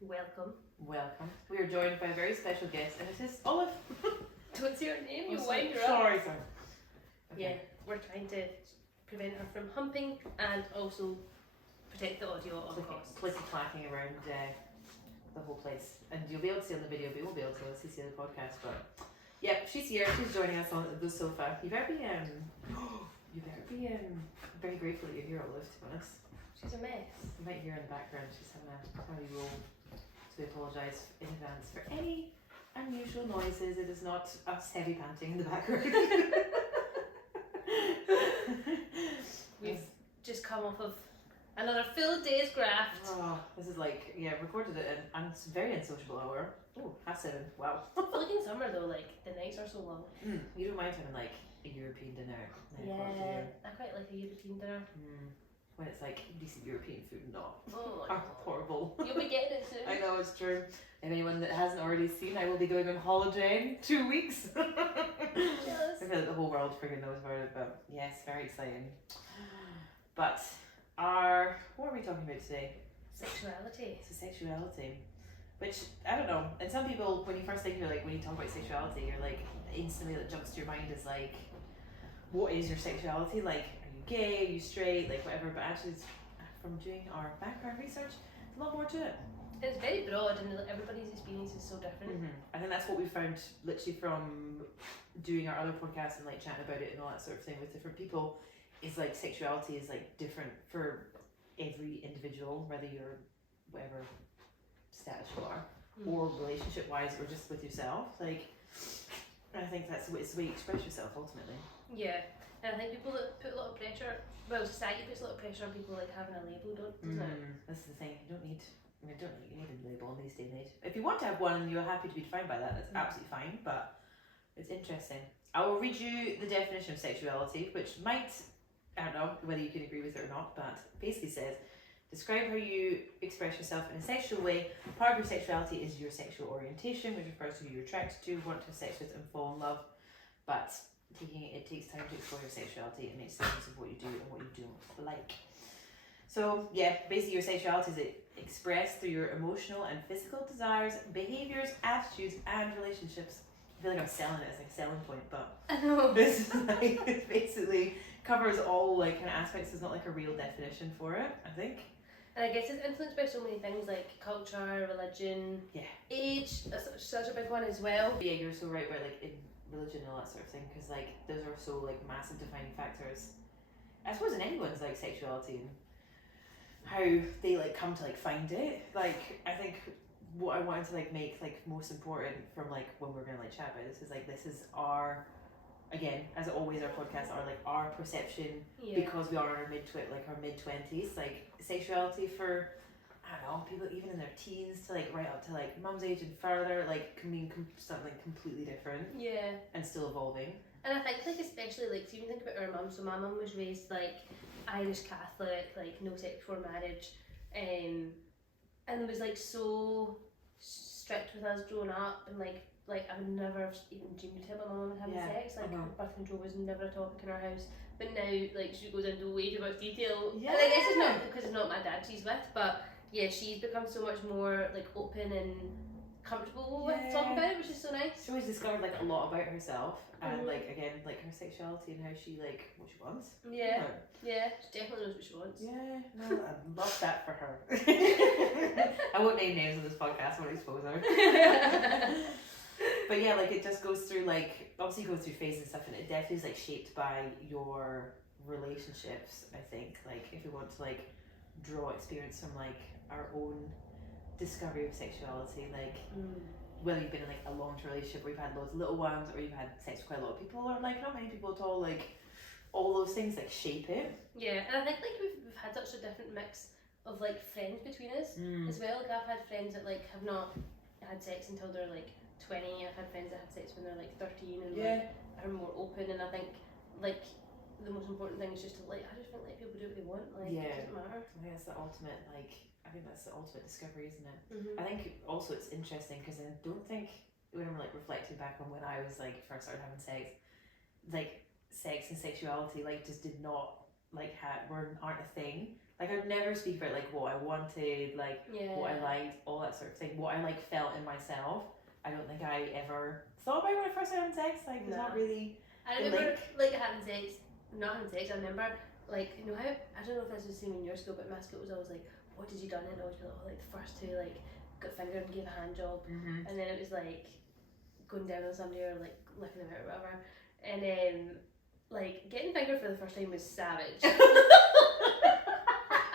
Welcome. Welcome. We are joined by a very special guest, and it is Olive. Don't say her name, you Oh, wind her up. sorry. Okay. Yeah, we're trying to prevent her from humping and also protect the audio at all costs. Clicky clacking around the whole place. And you'll be able to see on the video, but you won't be able to see the podcast. But yeah, she's here. She's joining us on the sofa. You better be very grateful that you're here, Olive, to be honest. She's a mess. You might hear in the background she's having a roll. So we apologise in advance for any unusual noises. It is not us heavy panting in the background. We've just come off of another full day's graft. Oh, this is like, recorded it and it's very unsociable hour. Oh, 7:30. Wow. I feel like in summer though, like the nights are so long. You don't mind having like a European dinner. Yeah, I quite like a European dinner. When it's like decent European food and not Oh my God. horrible. You'll be getting it soon. I know, it's true. And anyone that hasn't already seen, I will be going on holiday in 2 weeks. Jealous. I feel like the whole world freaking knows about it, but yes, very exciting. But what are we talking about today? Sexuality. So sexuality, which I don't know. And some people, when you first think when you talk about sexuality, you're like instantly that jumps to your mind is like, what is your sexuality? Like, are you gay? Are you straight? Like whatever. But actually, from doing our background research, there's a lot more to it. It's very broad and everybody's experience is so different. I think that's what we found literally from doing our other podcasts and like chatting about it and all that sort of thing with different people. Is like sexuality is like different for every individual, whether you're whatever status you are, or relationship wise, or just with yourself. Like, I think it's the way you express yourself ultimately. Yeah, and I think people that put a lot of pressure, society puts a lot of pressure on people like having a label, doesn't it? That's the thing. You need a label in these day and age. If you want to have one and you're happy to be defined by that, that's absolutely fine. But it's interesting. I will read you the definition of sexuality, which might, I don't know whether you can agree with it or not, but basically says, describe how you express yourself in a sexual way. Part of your sexuality is your sexual orientation, which refers to who you're attracted to, want to have sex with, and fall in love. But it takes time to explore your sexuality and make sense of what you do and what you don't like. So yeah, basically your sexuality is expressed through your emotional and physical desires, behaviours, attitudes, and relationships. I feel like I'm selling it as like a selling point, but I know. this is like, it basically covers all like kind of aspects. There's not like a real definition for it, I think. And I guess it's influenced by so many things like culture, religion, age. That's such a big one as well. Yeah, you're so right about like in religion and all that sort of thing, because like those are so like massive defining factors. I suppose in anyone's like sexuality and how they like come to like find it. Like I think what I wanted to like make like most important from like when we're gonna like chat about this is like this is our, again, as always, our podcasts are like our perception because we are in our mid-20s, like sexuality for, I don't know, people even in their teens to like right up to like mum's age and further, like can mean something completely different. Yeah. And still evolving. And I think like especially like, so you think about our mum, so my mum was raised like Irish Catholic, like no sex before marriage, and was like so strict with us growing up, and like I would never have even dreamed to tell my mum having sex. Like birth control was never a topic in our house. But now like she goes into way too much detail. Yeah. And I guess it's not because it's not my dad she's with, but yeah, she's become so much more like open and comfortable with talking about it, which is so nice. She always discovered like a lot about herself and like again like her sexuality and how she like what she wants. Yeah. Yeah, she definitely knows what she wants. Yeah, no, I love that for her. I won't name names on this podcast, I won't expose her. But yeah, like it just goes through like, obviously goes through phases and stuff, and it definitely is like shaped by your relationships, I think. Like if we want to like draw experience from like our own discovery of sexuality, like whether you've been in like a long-term relationship where you've had loads of little ones, or you've had sex with quite a lot of people, or like not many people at all, like all those things like shape it. Yeah, and I think like we've had such a different mix of like friends between us as well. Like I've had friends that like have not had sex until they're like 20. I've had friends that had sex when they're like 13 and like are more open, and I think like the most important thing is just to like, I just think let people do what they want, like it doesn't matter. I think that's the ultimate discovery, isn't it? I think also it's interesting because I don't think when I'm like reflecting back on when I was like first started having sex, like sex and sexuality like just did not like aren't a thing Like I'd never speak about like what I wanted, like what I liked, all that sort of thing. What I like felt in myself. I don't think I ever thought about when I first had sex. Like it's not really. I remember like having sex, not having sex. I remember like you know how I don't know if this was the same in your school, but my school was always like, what did you done? And I always be like, oh, like the first two like got fingered and gave a hand job, and then it was like going down on somebody or like lifting them out or whatever, and like getting fingered for the first time was savage.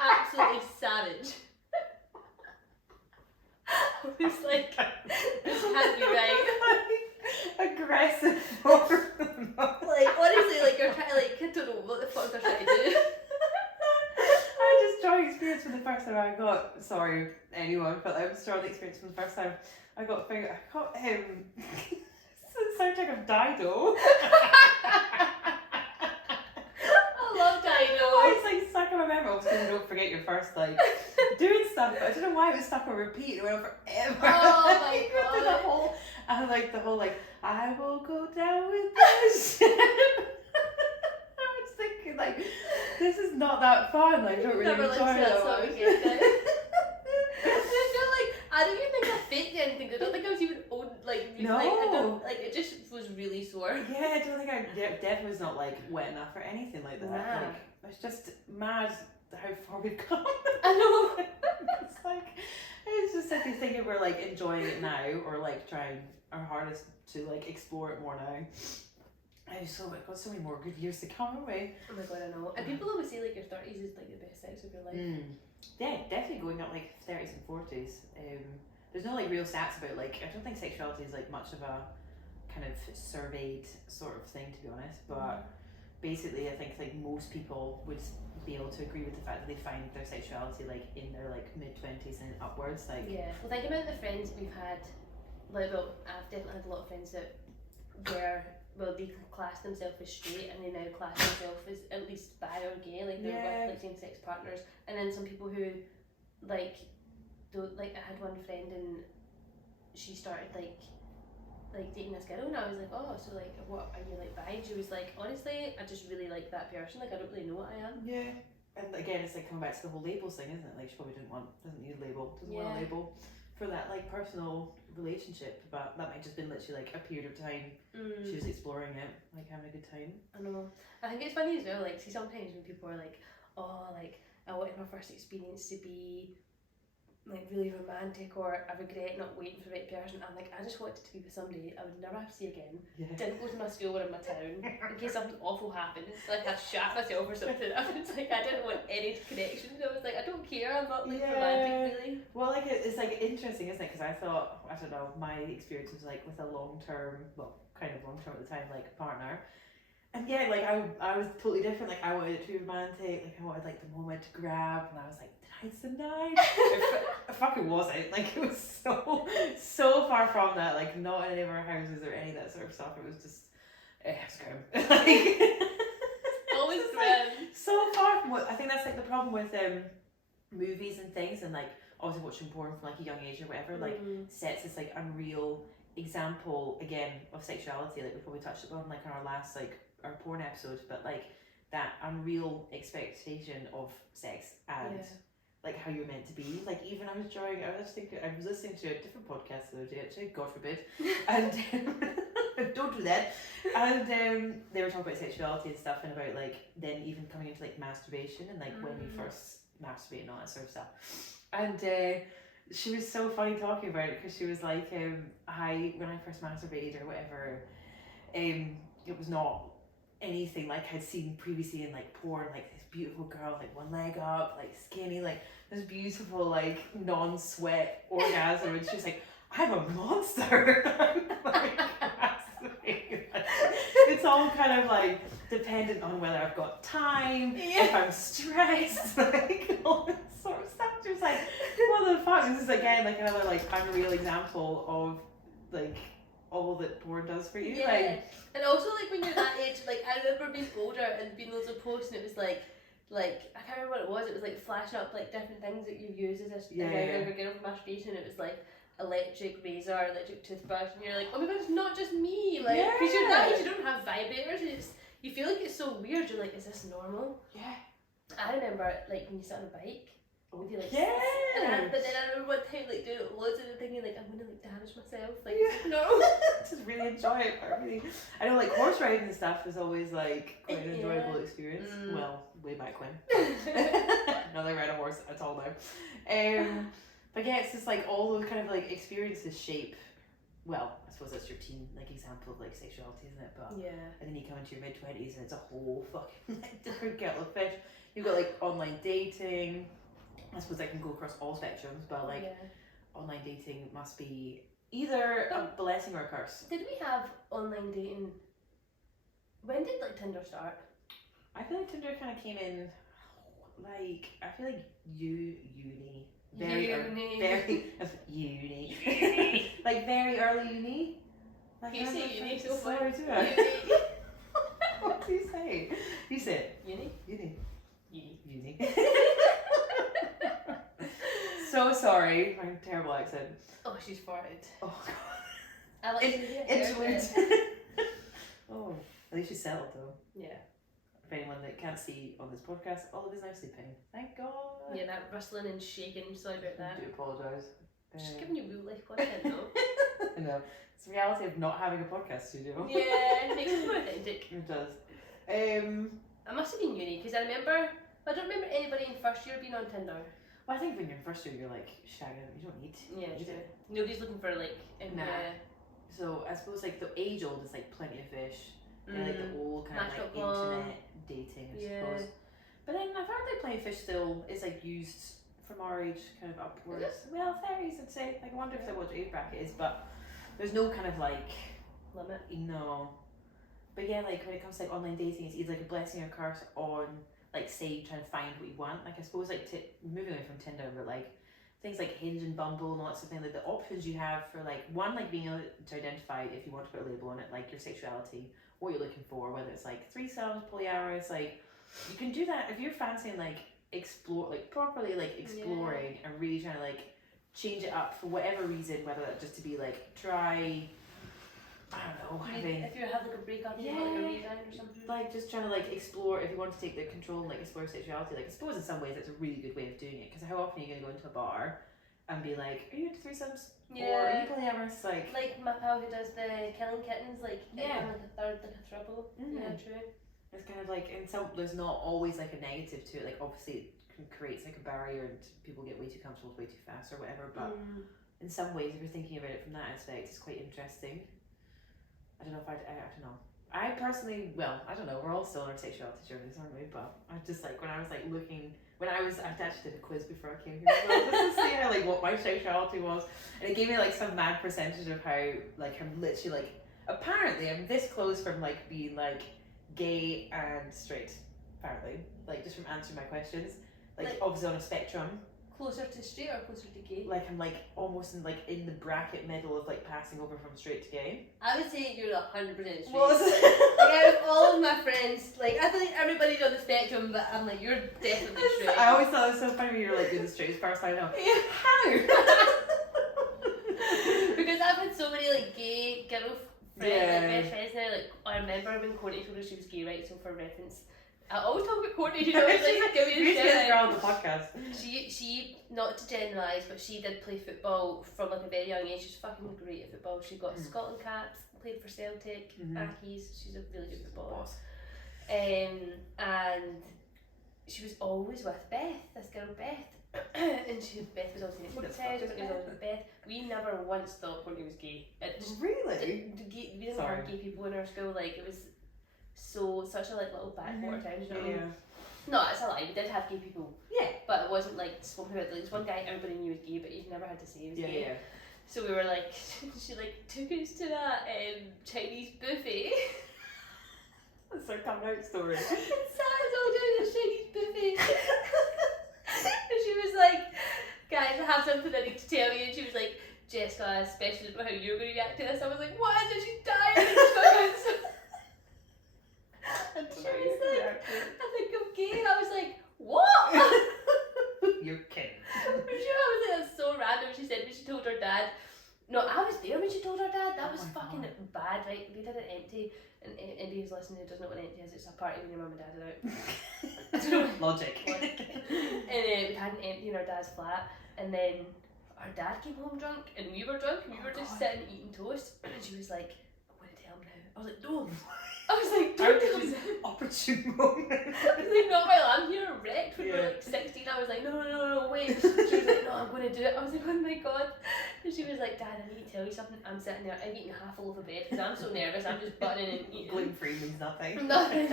Absolutely savage. I was like, this can't be right. Aggressive. Like honestly, like you're trying to like I don't know what the fuck they're trying to do. I had a strong experience from the first time I got. Sorry, anyone, but I have a strong experience from the first time I got fingered. I got him. It sounds like I've Dido. I love Dido. It's like stuck in my memory. Obviously, don't forget your first like doing stuff, but I don't know why it was stuck on repeat. It went on forever. Oh my god. The whole like I will go down with this. I was thinking like this is not that fun. Like I don't really enjoy that much. I don't even think I faked anything. I don't think I was even like no. Like, I don't like it just was really sore. Yeah, I don't think I definitely was not like wet enough or anything like that. Nah. Like it's just mad how far we've come. I know. It's just like these things we're like enjoying it now or like trying our hardest to like explore it more now. I've got so many more good years to come, haven't we? Oh my god, I know. And people always say like your 30s is like the best sex of your life. Yeah, definitely going up like 30s and 40s. There's no like real stats about like I don't think sexuality is like much of a kind of surveyed sort of thing to be honest, but basically I think like most people would be able to agree with the fact that they find their sexuality like in their like mid-20s and upwards. Like well, think about the friends we've had. Like, well, I've definitely had a lot of friends that they class themselves as straight and they now class themselves as at least bi or gay, like they're with like same-sex partners, and then some people who like don't like. I had one friend and she started like dating this girl and I was like, oh, so like what are you like bi? And she was like, honestly, I just really like that person, like I don't really know what I am. Yeah. And again, it's like coming back to the whole labels thing, isn't it? Like she probably doesn't need a label, doesn't want a label for that like personal relationship, but that might just been literally like a period of time she was exploring it, like having a good time. I know. I think it's funny as well, like see sometimes when people are like, oh, like I wanted my first experience to be like really romantic, or I regret not waiting for the right person. I'm like, I just wanted to be with somebody I would never have to see again. Didn't go to my school or in my town in case something awful happens, like I shat myself or something. I was like, I didn't want any connections. I was like, I don't care, I'm not like romantic really. Well, like it's like interesting, isn't it? Because I thought, I don't know, my experience was like with a long-term, well, kind of long-term at the time, like partner. And yeah, like I was totally different. Like I wanted it to be romantic. Like I wanted like the moment to grab, and I was like, did I it fucking wasn't. Like it was so far from that. Like not in any of our houses or any of that sort of stuff. It was just it was grim. Like always grim. Like, so far from what I think that's like the problem with movies and things, and like obviously watching porn from like a young age or whatever. Like sets this like unreal example again of sexuality. Like we probably touched upon like in our last like our porn episode, but like that unreal expectation of sex and like how you're meant to be. Like even I was listening to a different podcast the other day actually, God forbid, and don't do that. And they were talking about sexuality and stuff, and about like then even coming into like masturbation and like when you first masturbate and all that sort of stuff. And she was so funny talking about it because she was like, when I first masturbated or whatever, it was not anything like I'd seen previously in like porn, like this beautiful girl, like one leg up, like skinny, like this beautiful like non-sweat orgasm, and she's like, I'm a monster. Like, it's all kind of like dependent on whether I've got time, if I'm stressed, like all this sort of stuff. Just like, what the fuck? This is again like another like unreal example of like all that porn does for you. Like, and also like when you're that age, like I remember being older and being loads of posts, and it was like I can't remember what it was. It was like flashing up like different things that you use as a younger girl for masturbation. It was like electric razor, electric toothbrush, and you're like, oh my god, it's not just me. Like, because you're that age, you don't have vibrators, and you feel like it's so weird. You're like, is this normal? Yeah. I remember like when you sit on a bike. With you, like, Yeah. But then I remember one time like doing loads of the thinking like I'm gonna like damage myself. Like no. Just really enjoy it. I know like horse riding and stuff is always like quite an enjoyable experience. Well, way back when. Not that I ride a horse at all now. But yeah, it's just like all those kind of like experiences shape. Well, I suppose that's your teen like example of like sexuality, isn't it? But yeah. And then you come into your mid-20s and it's a whole fucking like, different kettle of fish. You've got like online dating. I suppose I can go across all spectrums, but like online dating must be either a blessing or a curse. Did we have online dating? When did like Tinder start? I feel like Tinder kind of came in, like I feel like uni, very uni, like very early uni. Like, you say uni so far. Sorry, do I? What do you say? You say it. Uni. So sorry, my terrible accent. Oh, she's farted. Oh god. I like Interlude. Oh, at least she's settled though. Yeah. For anyone that can't see on this podcast, Olive is now sleeping. Thank God. Yeah, that rustling and shaking. Sorry about that. I do apologise. Just giving you real life content though. I know. It's the reality of not having a podcast studio. Yeah, it makes it more authentic. It does. I must have been uni because I don't remember anybody in first year being on Tinder. Well, I think when you're in first year, you're like shagging. You don't need. Yeah, true. Nobody's looking for like. So I suppose like the age old is like Plenty of Fish. They're like the old kind of like internet dating, I suppose. But then I've heard like Plenty of Fish still is like used from our age kind of upwards. Well, 30s I'd say. Like I wonder if what age bracket is, but there's no kind of like limit. No. But yeah, like when it comes to like online dating, it's either like a blessing or a curse on like say trying to find what you want. Like I suppose like moving away from Tinder, but like things like Hinge and Bumble and all that sort of thing, like the options you have for like one, like being able to identify if you want to put a label on it, like your sexuality, what you're looking for, whether it's like threesomes, polyamorous, like you can do that if you're fancying like explore, like properly like exploring and really trying to like change it up for whatever reason, whether that just to be like try. I don't know. If you have like a breakup, you want like a rebound or something. Like just trying to like explore. If you want to take the control and like explore sexuality, like I suppose in some ways that's a really good way of doing it. Because how often are you gonna go into a bar and be like, "Are you into threesomes? Or are you polyamorous?" Like my pal who does the Killing Kittens, like like a third, like a throuple. Yeah, true. It's kind of like in some. There's not always like a negative to it. Like obviously it creates like a barrier and people get way too comfortable way too fast or whatever. But in some ways, if you're thinking about it from that aspect, it's quite interesting. I don't know if I don't know. I personally, well, I don't know, we're all still on our sexuality journeys, aren't we? But I just like, when I was like looking, I actually did a quiz before I came here as well, just to see how, like, what my sexuality was. And it gave me like some mad percentage of how, like, I'm literally like, apparently I'm this close from like being like gay and straight, apparently. Like, just from answering my questions. Like obviously on a spectrum. Closer to straight or closer to gay? Like I'm like almost in the bracket middle of like passing over from straight to gay. I would say you're 100% straight. What? Like out of all of my friends, like I feel like everybody's on the spectrum, but I'm like, you're definitely straight. I always thought it was so funny when you're like, you're the straightest person I know. Yeah. How? Because I've had so many like gay girl friends, like best friends now. Like I remember when Courtney told her she was gay, right? So for reference, I always talk about Courtney, you know, like give me a shout girl on the podcast. She not to generalise, but she did play football from like a very young age. She's fucking great at football. She got Scotland caps, played for Celtic, Accies. She's a really good footballer. And she was always with Beth, this girl Beth. And Beth was always in Courtney's head, Courtney was always with Beth. We never once thought Courtney was gay. Really? We didn't have gay people in our school. Like it was such a like little backwater town, you know. No, it's a lie. We did have gay people. Yeah. But it wasn't like spoken about. Like, there's one guy everybody knew was gay, but you never had to say he was gay. Yeah. So we were like, she like took us to that Chinese buffet. That's our coming out story. And Sam's all doing this Chinese buffet. And she was like, guys, I have something I need to tell you. And she was like, Jessica, I especially don't know how you're going to react to this. I was like, what is it? She's dying. And she was like, I think I'm gay. And I was like, what? You're kidding. I'm sure I was like, that's so random. She said when she told her dad, No, I was there when she told her dad. That Oh was my fucking God. bad, right? We did an empty, and anybody who's listening who doesn't know what an empty is, it's a party when your mum and dad are out. Logic. And we had an empty in our dad's flat, and then our dad came home drunk, and we were drunk, and we were just sitting eating toast, and she was like, I'm going to tell him now. I was like, no. I was like, don't tell him. Opportune moment. I was like, not while I'm here wrecked when we're like 16. I was like, no, wait. She was like, no, I'm going to do it. I was like, oh my God. And she was like, Dad, I need to tell you something. I'm sitting there, I've eaten half a loaf of bread because I'm so nervous. I'm just butting and eating. Gluten-free means nothing. Nothing.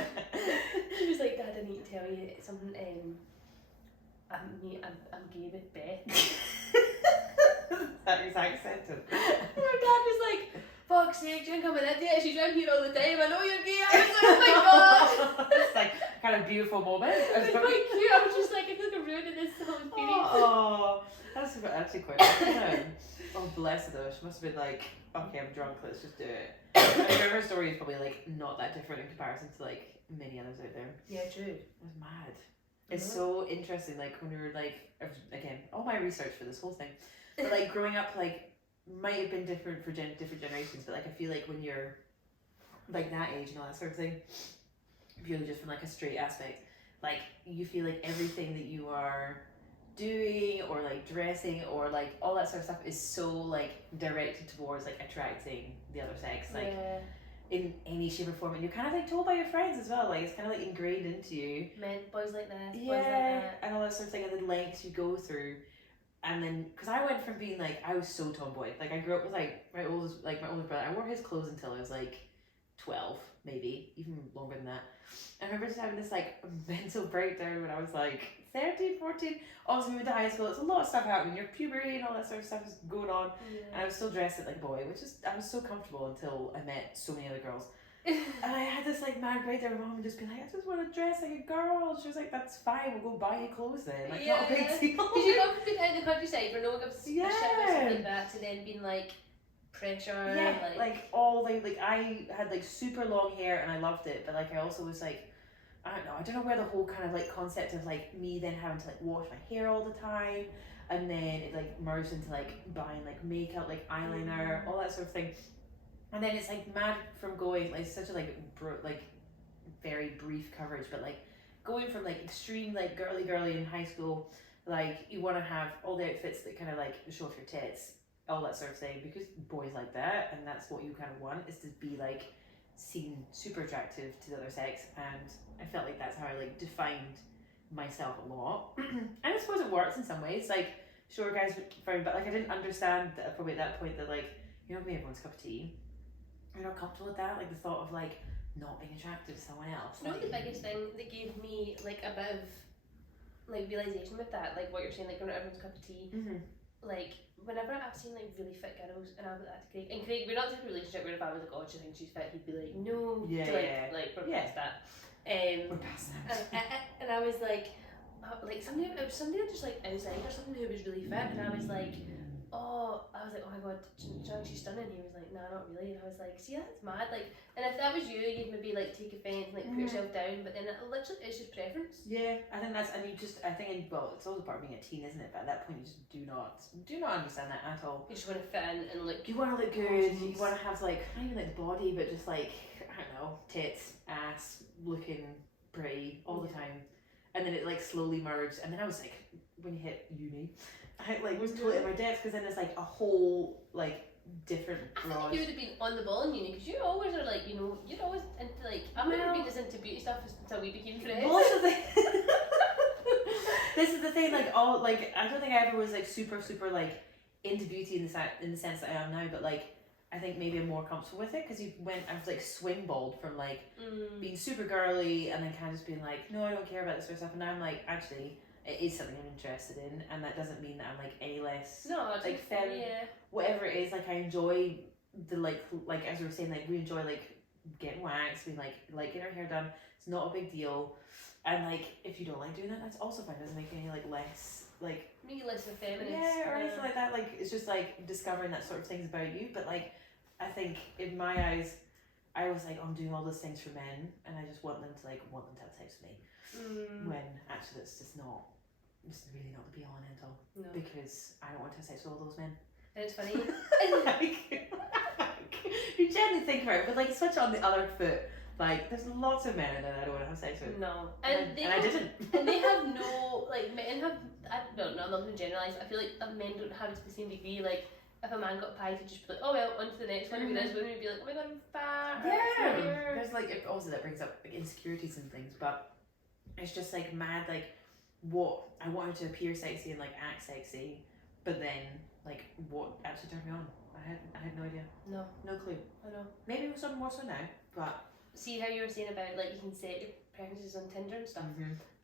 She was like, Dad, I need to tell you something. I'm gay with Beth. That exact sentence. And our dad was like, fuck's sake, you're coming in there. She's around here all the time. I know you're gay. I was like, oh my God. It's like kind of beautiful moment. It was quite cute. I was just like, I feel like I'm ruining this whole experience. Oh, that's actually quite nice. Oh, bless her though. She must have been like, okay, I'm drunk, let's just do it. I remember her story is probably like not that different in comparison to like many others out there. Yeah, true. It was mad. It's so interesting, like when we were like, again, all my research for this whole thing, but like growing up, like might have been different for different generations, but like I feel like when you're like that age and all that sort of thing, purely just from like a straight aspect, like you feel like everything that you are doing or like dressing or like all that sort of stuff is so like directed towards like attracting the other sex, like in any shape or form, and you're kind of like told by your friends as well, like it's kind of like ingrained into you. Men, boys like this, Yeah, boys like that. and all that sort of thing, and the lengths you go through. And then, because I went from being like, I was so tomboy. Like I grew up with like my older brother. I wore his clothes until I was like 12, maybe even longer than that. I remember just having this like mental breakdown when I was like 13, 14. Also, we went to high school. It's a lot of stuff happening. Your puberty and all that sort of stuff is going on. Yeah. And I was still dressed like a boy, which is I was so comfortable until I met so many other girls. And I had this like mad breakdown. Mom would just be like, I just want to dress like a girl. She was like, that's fine. We'll go buy you clothes then. Like not a big deal. Because you come from being out in the countryside where no one gives a shit about Yeah. something like that, to then being like pressure. Yeah, and, like all like I had like super long hair and I loved it, but like I also was like, I don't know where the whole kind of like concept of like me then having to like wash my hair all the time, and then it like merged into like buying like makeup, like eyeliner, all that sort of thing. And then it's like mad from going like such a like very brief coverage, but like going from like extreme like girly in high school, like you want to have all the outfits that kind of like show off your tits, all that sort of thing, because boys like that, and that's what you kind of want, is to be like seen super attractive to the other sex. And I felt like that's how I like defined myself a lot. And I suppose it works in some ways, like sure guys found, but like I didn't understand that probably at that point that like you're not being everyone's cup of tea. You're not comfortable with that, like the thought of like not being attractive to someone else. You know, the biggest thing that gave me like a bit of like realization with that, like what you're saying, like you're not everyone's cup of tea. Like whenever I've seen like really fit girls, and I was like, Craig, and Craig, we're not in a relationship where if I was like, oh, do you think she's fit, he'd be like, no, Yeah, like we're yeah. past that. We're past that. And I was like somebody, it was somebody just like outside or something who was really fit, and I was like, oh my God, do you think she's stunning? He was like, nah, not really. And I was like, see, that's mad. Like, and if that was you, you'd maybe like take offence and like put yourself down, but then it literally is just preference. Yeah, I think that's, and you just, I think, well, it's also part of being a teen, isn't it? But at that point, you just do not understand that at all. You just want to fit in and look. You want to look good. You want to have like, not even like the body, but just like, I don't know, tits, ass, looking pretty all the time. And then it like slowly merged. And then I was like, when you hit uni, I like was totally at my depth, because then it's like a whole like different broad. I think you would have been on the ball in uni, because you always are like, you know, you're always into like, I've never been as into beauty stuff until we became friends. Well, this is the thing, like all like I don't think I ever was like super like into beauty in the sense that I am now, but like I think maybe I'm more comfortable with it, because I was like swing balled from like being super girly and then kind of just being like, no, I don't care about this sort of stuff, and now I'm like, actually it is something I'm interested in, and that doesning mean that I'm like any less like femme, whatever it is. Like I enjoy the like as we were saying, like we enjoy like getting waxed, being like getting our hair done. It's not a big deal, and like if you don't like doing that, that's also fine. It doesn't make you any like less like me less of a feminist. Yeah, or anything like that. Like it's just like discovering that sort of things about you. But like I think in my eyes, I was like, I'm doing all those things for men, and I just want them to have sex with me. When actually it's just really not the be all and end all. No. Because I don't want to have sex with all those men. And it's funny. Like, you generally think about it, but like switch on the other foot. Like, there's lots of men in it I don't want to have sex with. No. And I didn't. And they have no, like, men have, I don't know, I'm not going to generalise, I feel like men don't have it to the same degree. Like, if a man got pied, he'd just be like, oh well, on to the next one. Maybe this women would be like, oh my god, I'm fat. Yeah. There's like, also that brings up like insecurities and things, but it's just like mad, like, what I wanted to appear sexy and like act sexy, but then like what actually turned me on? I had no idea. No clue. I know. Maybe it was something more so now, but see how you were saying about like you can set your preferences on Tinder and stuff.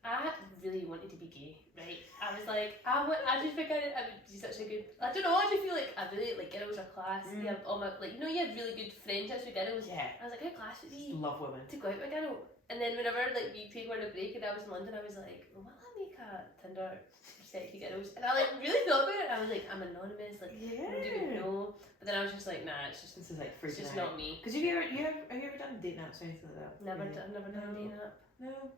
I really wanted to be gay, right? I was like, I just think I would be such a good, I don't know, I just feel like I really like girls are class. You have all my, like, you know, you have really good friendships with girls. Yeah. I was like, how class would be love women to go out with a girl. And then whenever like we were on a break and I was in London, I was like, well, will I make a Tinder for sexy girls? And I like really thought about it. I was like, I'm anonymous, like I don't even know. But then I was just like, nah, it's just, this is like it's freaking just out. not me. Because have you ever done dating apps or anything like that? I've never done a dating app. No.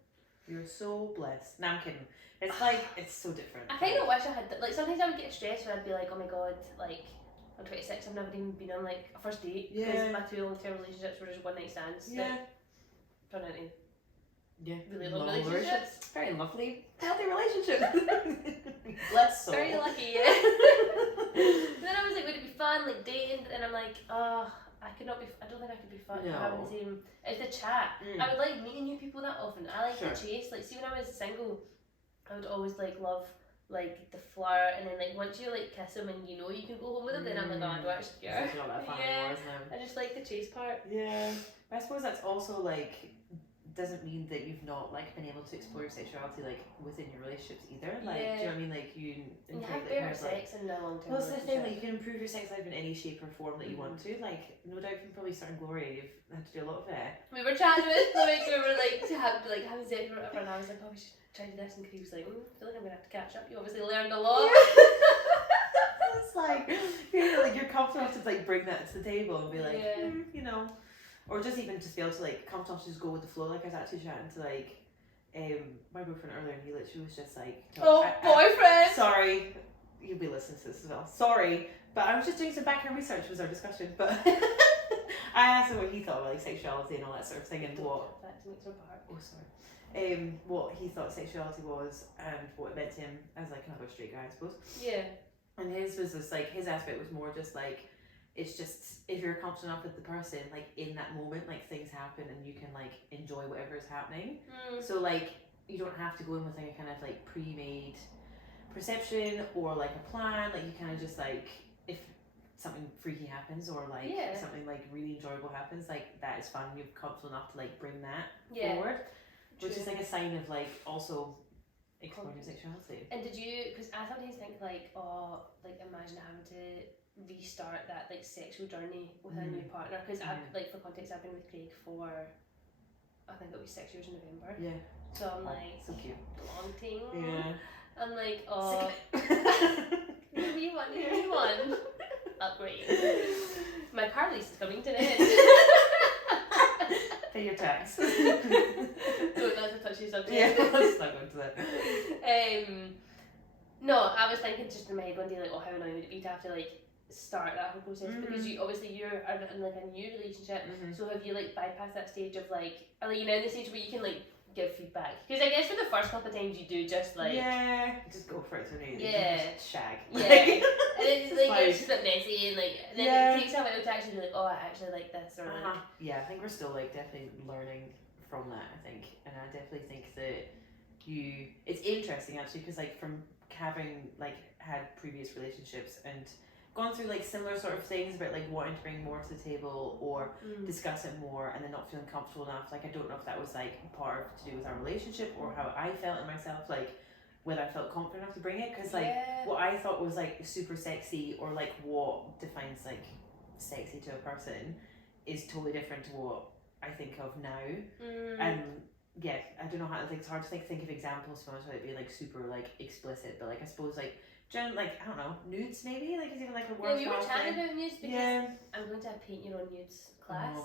You're so blessed. Nah, I'm kidding. It's like, it's so different. I kind of wish I had, like, sometimes I would get stressed when I'd be like, oh my god, like, I'm 26, I've never even been on, like, a first date. Because my 2 long-term relationships were just one night stands. Yeah. Turned into really long long relationships. Very lovely, healthy relationship. Bless soul. Very lucky, yeah. Then I was like, would it be fun, like, dating? And I'm like, oh, I don't think I could be fun having the same, it's the chat. I would like meeting new people that often. I like the chase. Like, see, when I was single, I would always like love like the flirt, and then like once you like kiss them and you know you can go home with them, then I'm like, oh, I don't actually care. It's not that fun anymore, isn't it? I just like the chase part. Yeah, but I suppose that's also like doesn't mean that you've not like been able to explore your sexuality like within your relationships either. Like, do you know what I mean? Like you have better sex in a long term. Well, that's the thing. Like you can improve your sex life in any shape or form that you want to. Like no doubt from probably starting Gloriah, you've had to do a lot of it. We were chatting with like we were like having sex or whatever, and I was like, oh, we should try to do this, and he was like, I feel like I'm gonna have to catch up. You obviously learned a lot. It's like like you're comfortable to like bring that to the table and be like, you know. Or just even just be able to like comfortable to just go with the flow. Like I was actually chatting to like my boyfriend earlier, and he literally was just like, boyfriend. Sorry, you'll be listening to this as well. Sorry, but I was just doing some background research. Was our discussion, but I asked him what he thought about like sexuality and all that sort of thing, and what. Oh, sorry. What he thought sexuality was and what it meant to him as like another straight guy, I suppose. Yeah. And his was just like his aspect was more just like. It's just if you're comfortable enough with the person, like in that moment, like things happen and you can like enjoy whatever is happening. So like you don't have to go in with like a kind of like pre-made perception or like a plan. Like you kind of just like if something freaky happens or like something like really enjoyable happens, like that is fun. You're comfortable enough to like bring that forward, which is like a sign of like also exploring your sexuality. And did you? Because I sometimes think like, oh, like imagine having to restart that like sexual journey with a new partner, because I've like for context I've been with Craig for I think it'll be 6 years in November, so I'm like so cute long thing. I'm like you one upgrade. My car lease is coming to an end. Pay your tax. So that's a touchy subject. Let's not go into that. No, I was thinking just in my head one day like, oh, how annoying would it be to have to like start that whole process, because you obviously you're in like a new relationship, so have you like bypassed that stage of like, are you now in the stage where you can like give feedback? Because I guess for the first couple of times you do just like just go for it, just shag, and it's like it's just a bit messy and like then it takes a while to actually be like, oh, I actually like this or like I think we're still like definitely learning from that, I think, and I definitely think that it's interesting actually, because like from having like had previous relationships and gone through like similar sort of things about like wanting to bring more to the table or discuss it more and then not feeling comfortable enough, like I don't know if that was like part of to do with our relationship or how I felt in myself, like whether I felt confident enough to bring it, because like what I thought was like super sexy or like what defines like sexy to a person is totally different to what I think of now. And I don't know how, like it's hard to think of examples for it being like super like explicit, but like I suppose like like I don't know, nudes maybe, like is even like a word. We were chatting about nudes because I'm going to have paint your own nudes class.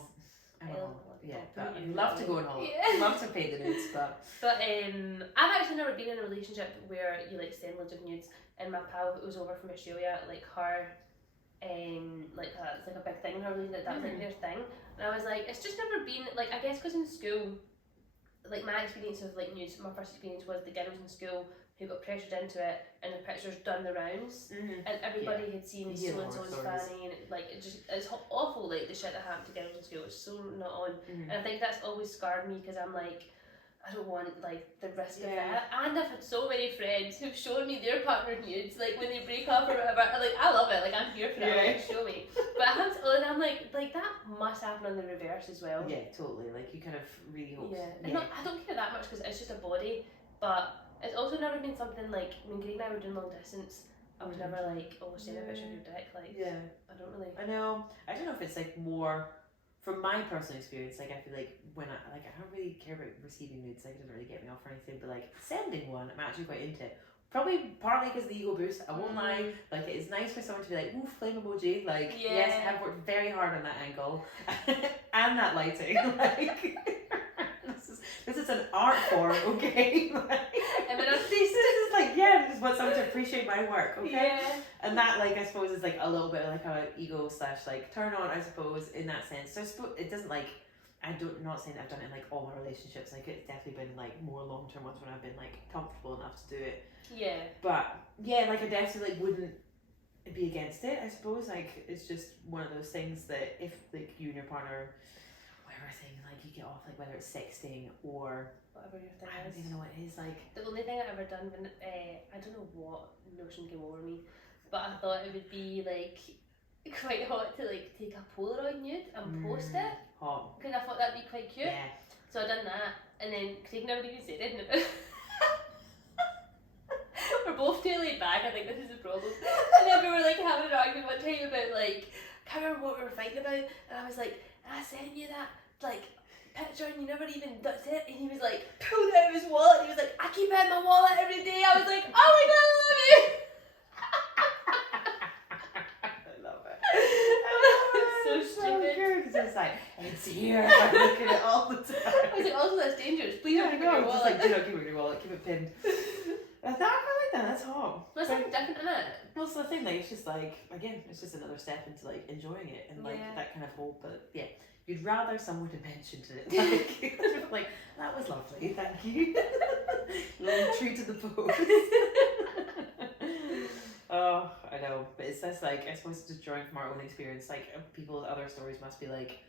But I'd love to go on holiday. Love to paint the nudes, but I've actually never been in a relationship where you like send loads of nudes. And my pal who was over from Australia, like her like that's like a big thing, or that was like their thing. And I was like, it's just never been like, I guess because in school, like my experience of like news, my first experience was the girls in school who got pressured into it, and the pictures done the rounds, and everybody had seen so and so's fanny, and it's awful, like the shit that happened to girls in school. It's so not on, and I think that's always scarred me because I'm like, I don't want like the risk of that. And I've had so many friends who've shown me their partner nudes, like when they break up or whatever. Like I love it, like I'm here for it. Like, show me. But I'm like that must happen on the reverse as well. Yeah, totally. Like you kind of really hope. Yeah, and I don't care that much because it's just a body, but it's also never been something like when Greg and I were doing long distance. I was never like, oh, send a picture of your dick. Like, I don't really. I know. I don't know if it's like more. From my personal experience, like I feel like when I don't really care about receiving nudes, like it doesn't really get me off or anything, but like sending one, I'm actually quite into it. Probably partly because of the ego boost, I won't lie. Like it is nice for someone to be like, ooh, flame emoji, like yes, I have worked very hard on that angle and that lighting. Like this is an art form, okay? I'm an artist. This is like, I just want someone to appreciate my work, okay? Yeah. And that, like, I suppose is like a little bit like a ego / like turn on, I suppose, in that sense. So I suppose it doesn't like, not saying that I've done it in like all my relationships. Like it's definitely been like more long term ones when I've been like comfortable enough to do it. Yeah. But yeah, like I definitely like wouldn't be against it. I suppose like it's just one of those things that if like you and your partner, whatever thing, like you get off, like whether it's sexting or whatever your thing I don't even know what it is. Like the only thing I've ever done when I don't know what notion came over me, but I thought it would be like quite hot to like take a Polaroid nude and post it. Hot. Because I thought that'd be quite cute. Yeah. So I done that, and then Craig never even said anything about it. We're both too laid back. I think this is the problem. And then we were like having an argument one time about like, I can't remember what we were fighting about, and I was like, I sent you that like picture and you never even does it, and he was like pulled out of his wallet and he was like, I keep it in my wallet every day. I was like, oh my god, I love you. I love it. It's so stupid because it's like it's here. I'm looking at it all the time. I was like, also that's dangerous. Please don't keep it in your wallet. Just like do not keep it in your wallet. Keep it pinned. I like that. That's hot. Well, it's something different, isn't it? Well, so the thing, like, it's just like again, it's just another step into like enjoying it and like that kind of hope. But yeah, you'd rather someone had mentioned it. Like that was lovely, thank you. True to the post. Oh, I know, but it's just like I suppose just drawing from our own experience. Like people's other stories must be like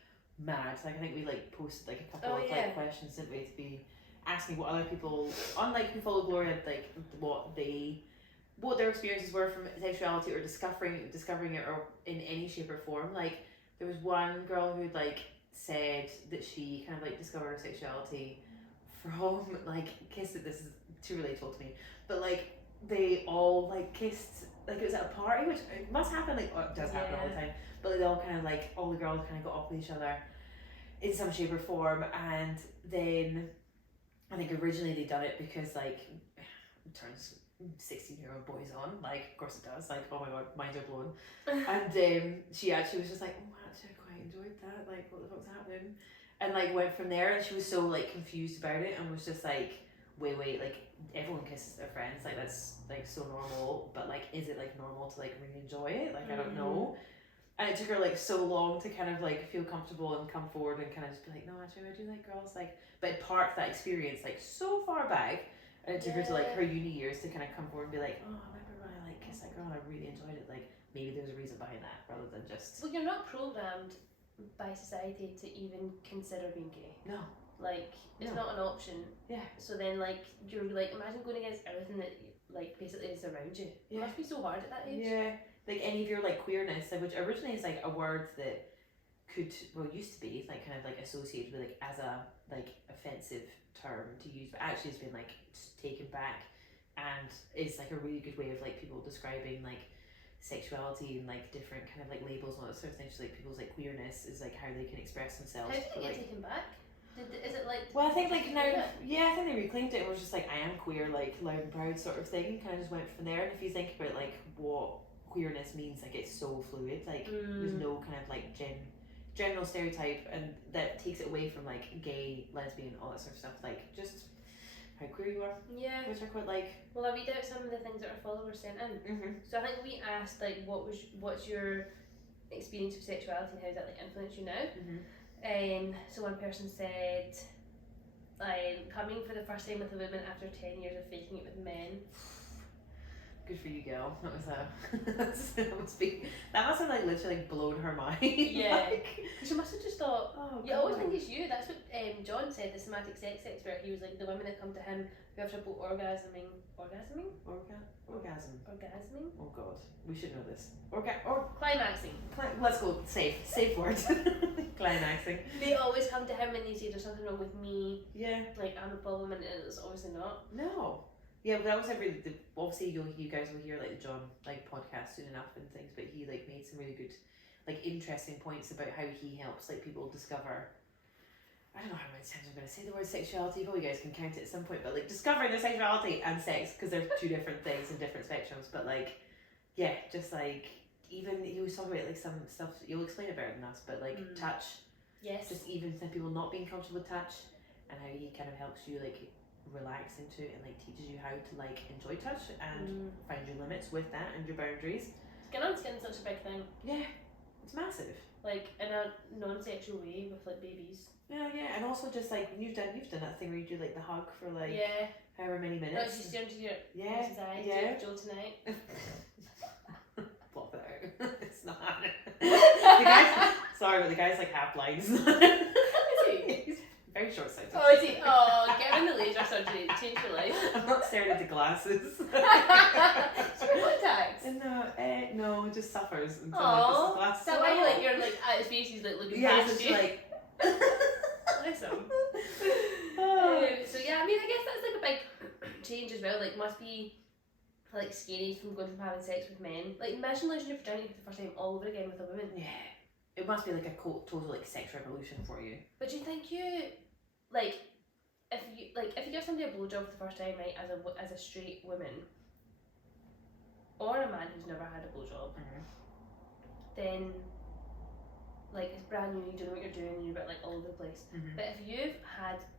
mad. Like I think we like posted like a couple of like questions, didn't we, to be asking what other people, unlike who follow Gloriah, like what their experiences were from sexuality or discovering it or in any shape or form. Like there was one girl who like said that she kind of like discovered her sexuality from like kissed. This is too relatable to me, but like they all like kissed, like it was at a party, which it must happen, like it does happen all the time, but they all kind of like all the girls kind of got off with each other in some shape or form. And then I think originally they done it because like it turns 16-year-old boys on, like of course it does, like oh my god, minds are blown. And she actually was just like, oh actually I quite enjoyed that, like what the fuck's happening, and like went from there. And she was so like confused about it and was just like wait, like everyone kisses their friends, like that's like so normal, but like is it like normal to like really enjoy it? Like I don't know. And it took her like so long to kind of like feel comfortable and come forward and kind of just be like, no actually I do like girls, like, but it parked that experience like so far back, and it took her to like her uni years to kind of come forward and be like, oh I remember when I like kissed that girl and I really enjoyed it. Like maybe there's a reason behind that rather than just, well, you're not programmed by society to even consider being gay. No. Like it's not an option. Yeah. So then like you're like, imagine going against everything that like basically is around you. It must be so hard at that age. Yeah. Like any of your like queerness, which originally is like a word that used to be like kind of like associated with like as a like offensive term to use, but actually has been like taken back and is like a really good way of like people describing like sexuality and like different kind of like labels and all that sort of thing. So like people's like queerness is like how they can express themselves. How did it get taken back? Is it like? Well, I think like now, I think they reclaimed it and was just like, I am queer, like loud and proud sort of thing, and kind of just went from there. And if you think about like what queerness means, like it's so fluid, like there's no kind of like general stereotype, and that takes it away from like gay, lesbian, all that sort of stuff. Like just how queer you are, Yeah. which I quite like. Well, I read out some of the things that our followers sent in. Mm-hmm. So I think we asked like, what's your experience of sexuality and how does that like influence you now? Mm-hmm. So one person said, coming for the first time with a woman after 10 years of faking it with men. Good for you, girl. That was that must have like literally blown her mind. Yeah. Like, She must have just thought, oh, you always think it's you. That's what John said, the somatic sex expert. He was like, the women that come to him who have trouble orgasming. Orgasm. Oh god, we should know this. Climaxing. Let's go. Safe word. Climaxing. They always come to him and they say, there's something wrong with me. Yeah. Like, I'm a problem, and it's obviously not. No. Yeah, but that was obviously you guys will hear like the John like podcast soon enough and things, but he like made some really good, like interesting points about how he helps like people discover. I don't know how many times I'm going to say the word sexuality. Probably you guys can count it at some point, but like discovering their sexuality and sex, because they're two different things in different spectrums. But like, yeah, just like even he was talking about like some stuff. You'll explain it better than us, but like touch. Yes. Just even some people not being comfortable with touch, and how he kind of helps you like relax into it and like teaches you how to like enjoy touch and find your limits with that and your boundaries. Skin on skin's such a big thing. Yeah, it's massive. Like in a non-sexual way with like babies. Yeah, and also just like you've done that thing where you do like the hug for like however many No, minutes. she's staring to your Yeah. eyes. Joe tonight. Plop it out. It's not. The guy's, sorry, but the guy's like half blind. Is he? He's very short sighted. Oh, is he? Oh, get him the laser surgery. Change your life. I'm not staring into glasses. Contacts. No, it just suffers. Oh, is that why you're like at his face? He's like looking past you. Like. Bless him. So yeah, I mean, I guess that's like a big change as well. Like, must be like scary from going from having sex with men. Like, imagine losing your virginity for the first time all over again with a woman. Yeah, it must be like a total like sex revolution for you. But do you think if you give somebody a blowjob for the first time, right, as a straight woman, or a man who's never had a blowjob, then like it's brand new, you don't know what you're doing, and you're a bit like all over the place. But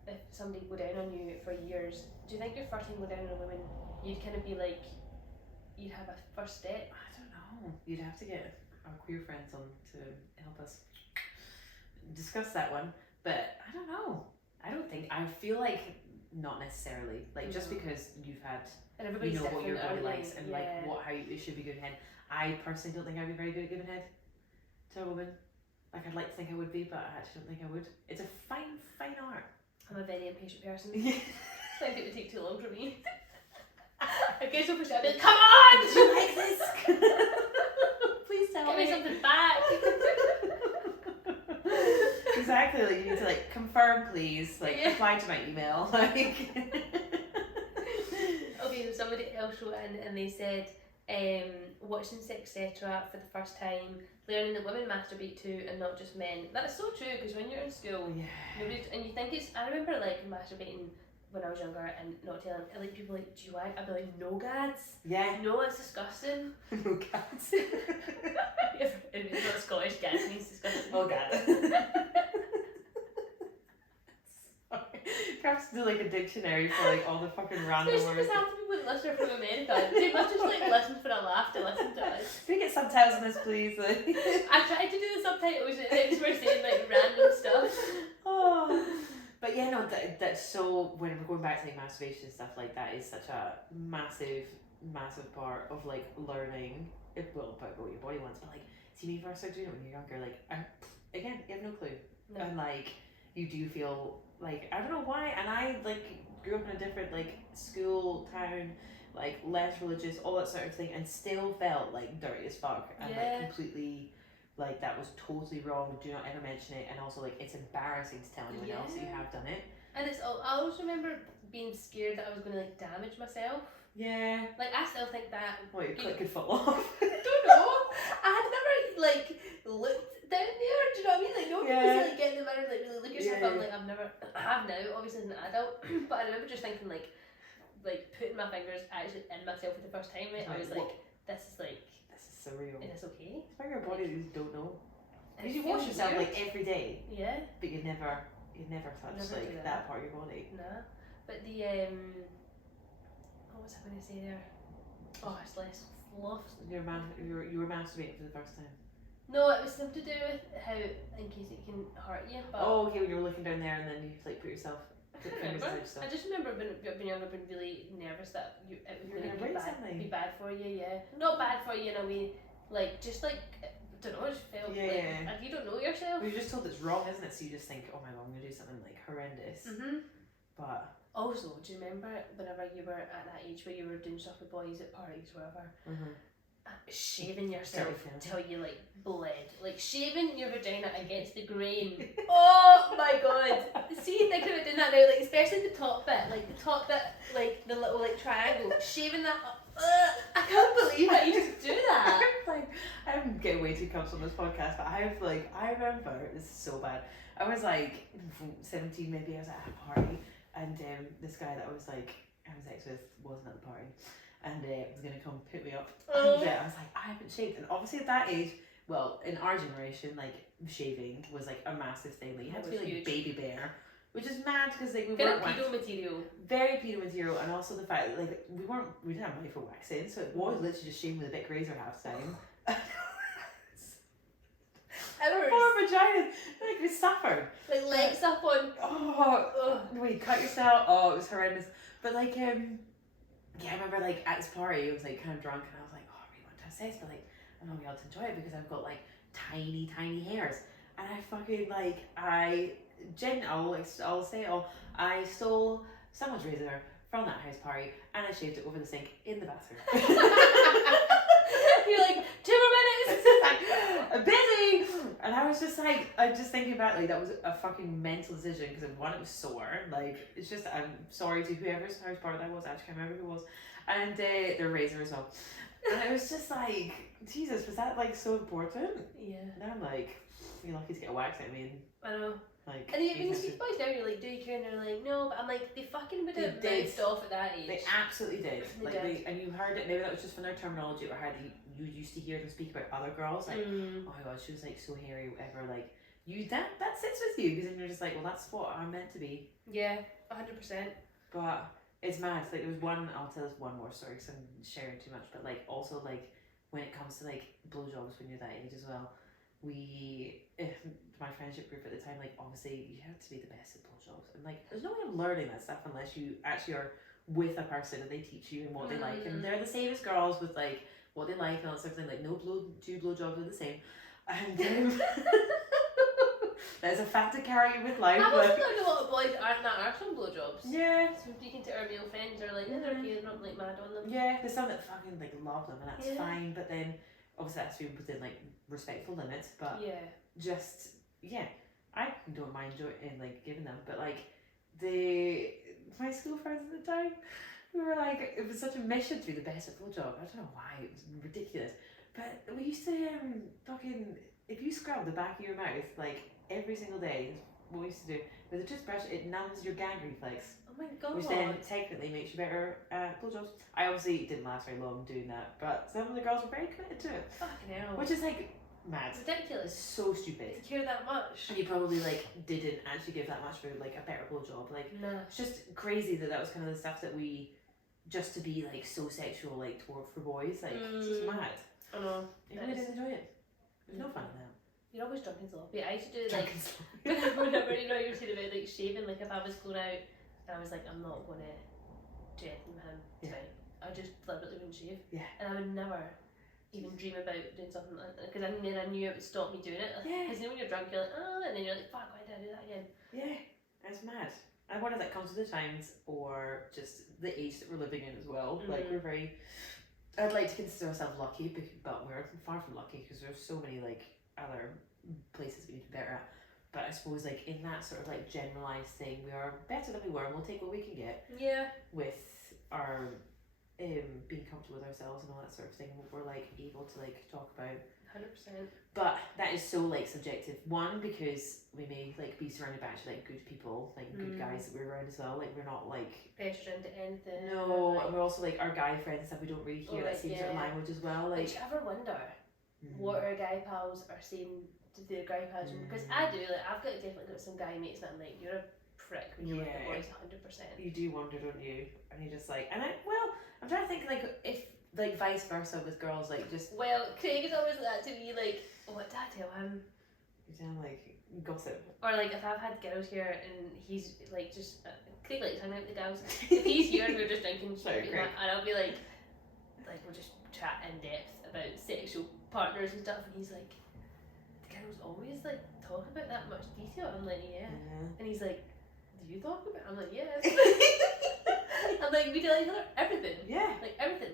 if somebody go down on you for years, do you think your first time go down on a woman, you'd kind of be like, you'd have a first step? I don't know. You'd have to get our queer friends on to help us discuss that one. But I don't know. I feel like not necessarily. Like just because you've had, and everybody's you know what your body different, likes and like how it should be giving head. I personally don't think I'd be very good at giving head to a woman. Like I'd like to think I would be, but I actually don't think I would. It's a fine art. I'm a very impatient person. I think it would take too long for me. I get so frustrated. I'd be like, come on! Did you like this? Please tell me. Give me something back. Exactly. Like you need to like confirm, please. Like reply to my email. Like. Okay, so somebody else wrote in and they said, watching Sexcetera for the first time, learning that women masturbate too and not just men. That's so true, because when you're in school, and you think it's. I remember like masturbating when I was younger and not telling. And, like people like, do you want? I'd be like, no, gads. Yeah. No, it's disgusting. No, gads. If it's not Scottish, gads means disgusting. Oh, gads. Perhaps do like a dictionary for like all the fucking random words. Especially because half the people that listen are from America. They must just like listen for a laugh to listen to us. Can we get subtitles on this, please? Like. I tried to do the subtitles and they just were saying like random stuff. Oh. But yeah, no, that's so. When we're going back to like masturbation and stuff, like that is such a massive part of like learning. About what your body wants, but like, see me first start doing it when you're younger. Like, again, you have no clue, and like, you do feel like I don't know why. And I like grew up in a different like school town, like less religious, all that sort of thing, and still felt like dirty as fuck and like completely. Like that was totally wrong. Do not ever mention it. And also, like, it's embarrassing to tell anyone else that you have done it. And it's. I always remember being scared that I was going to like damage myself. Yeah. Like I still think that. What, your clit could fall off? I don't know. I had never like looked down there. Do you know what I mean? Like no one was like get in the mirror, like really look at yourself. I'm like I have now, obviously as an adult, but I remember just thinking like putting my fingers actually in myself for the first time. Right? I was like, this is surreal. Is this okay? It's about your body that you don't know. Because you wash yourself like every day. Yeah. But you never touch like that part of your body. Nah. But the what was I going to say there? Oh, it's less fluff. You were masturbating for the first time. No, it was something to do with how, in case it can hurt you. But Oh, okay, when you were looking down there and then you like put yourself. I can't remember. I just remember being younger, being really nervous that it was going to be bad for you. Yeah, not bad for you in a way, like just like I don't know, I just felt like you don't know yourself. Well, you're just told it's wrong, isn't it? So you just think, oh my god, I'm gonna do something like horrendous. But also, do you remember whenever you were at that age where you were doing stuff with boys at parties, whatever? Shaving yourself till you like bled, like shaving your vagina against the grain. Oh my god! See, think about doing that now, like especially the top bit, like like the little like triangle, shaving that up. I can't believe that you just do that. Like, I'm getting way too comfortable on this podcast, but I remember this is so bad. I was like 17, maybe. I was at a party, and this guy that I was like having sex with wasn't at the party. And was going to come pick me up. And I was like, I haven't shaved. And obviously at that age, well, in our generation, like, shaving was like a massive thing. Like, you had to be like huge. Baby bear, which is mad because like we weren't pedo material. Very pedo material, and also the fact that like we didn't have money for waxing, so it was literally just shaving with a big razor half the time. Poor vagina, like we suffered. Like legs up on. We cut yourself. Oh, it was horrendous. But like yeah, I remember like at this party, I was like kind of drunk and I was like, oh, I really want to have sex, but like I'm not going to be able to enjoy it because I've got like tiny hairs. And I fucking like, I'll say it all, I stole someone's razor from that house party and I shaved it over the sink in the bathroom. You're like, 2 more minutes! I'm busy! And I was just like, I'm just thinking about like, that was a fucking mental decision because one, it was sore, like, it's just, I'm sorry to whoever's house party that was, I actually can't remember who it was, and their razor as well. And I was just like, Jesus, was that like so important? Yeah. Now I'm like, you're lucky to get a wax, I mean. I know. Like, and when you speak boys now, you're like, do you care? And they're like, no, but I'm like, they fucking would have bounced off at that age. They absolutely did. And you heard it, maybe that was just from their terminology, or how you used to hear them speak about other girls, like, oh my god, she was like so hairy, whatever, like, that sits with you, because then you're just like, well, that's what I'm meant to be. Yeah, 100%. But it's mad, like, there was one, I'll tell us one more story, because I'm sharing too much, but like, also like, when it comes to like, blowjobs when you're that age as well, my friendship group at the time, like, obviously you have to be the best at blowjobs, and like there's no way of learning that stuff unless you actually are with a person and they teach you and what they like, and they're the same as girls with like what they like and all that sort of thing. Like, no two blowjobs are the same, and there's a fact to carry with life. I've also learned a lot of boys aren't that arse on blowjobs. Yeah. So speaking to our male friends, they're like, they're okay, they're not like mad on them. Yeah, there's some that fucking like love them and that's fine, but then obviously that's been within like respectful limits, but just I don't mind like giving them, but like my school friends at the time, we were like, it was such a mission to be the best at blowjob. I don't know why, it was ridiculous, but we used to fucking, if you scrub the back of your mouth like every single day, what we used to do with a toothbrush, it numbs your gag reflex. Oh my god. Which then technically makes you better at blowjobs. I obviously didn't last very long doing that, but some of the girls were very committed to it. Fucking hell. Which is like mad. It's ridiculous. It's so stupid. To care that much. And you probably like didn't actually give that much for like a better blowjob. Like, no. It's just crazy that was kind of the stuff that we, just to be like so sexual like for boys, like it's just mad. I know. You really didn't enjoy it. There's no fun in that. You're always drunk and sloppy. I used to do like whenever you know you were saying about like shaving, like if I was going out and I was like, I'm not gonna do anything with him tonight, I just deliberately wouldn't shave. Yeah. And I would never even dream about doing something like that, because I knew it would stop me doing it. Because then when you're drunk, you're like, and then you're like, fuck, why did I do that again? Yeah, it's mad. And whether that comes with the times or just the age that we're living in as well. Like, we're very, I'd like to consider ourselves lucky, but we're far from lucky because there's so many like other places we need to be better at. But I suppose like in that sort of like generalised thing, we are better than we were, and we'll take what we can get. Yeah. With our being comfortable with ourselves and all that sort of thing, we're like able to like talk about. 100%. But that is so like subjective. One, because we may like be surrounded by actually like good people, like good guys that we're around as well. Like, we're not like pressured into anything. No, like, and we're also like our guy friends and stuff. We don't really hear that same sort of language as well. Like, did you ever wonder what our guy pals are saying to their guy pals? Because I do. Like, I've definitely got some guy mates that I'm like, you're a frick when you're with the Yeah. boys 100%. You do wonder, don't you? And you're just like, I'm trying to think like if like vice versa with girls, like just Well, Craig is always like that to me, like, what did I tell him? you sound like gossip. Or like if I've had girls here and he's like just Craig likes hanging out with the girls. If he's here and we're just drinking Sorry, and Craig. I'll be like we'll just chat in depth about sexual partners and stuff, and he's like, the girls always like talk about that much detail. I'm like, yeah. And he's like, do you talk about it? I'm like, yeah. I'm like, we tell each other everything. Yeah. Like everything.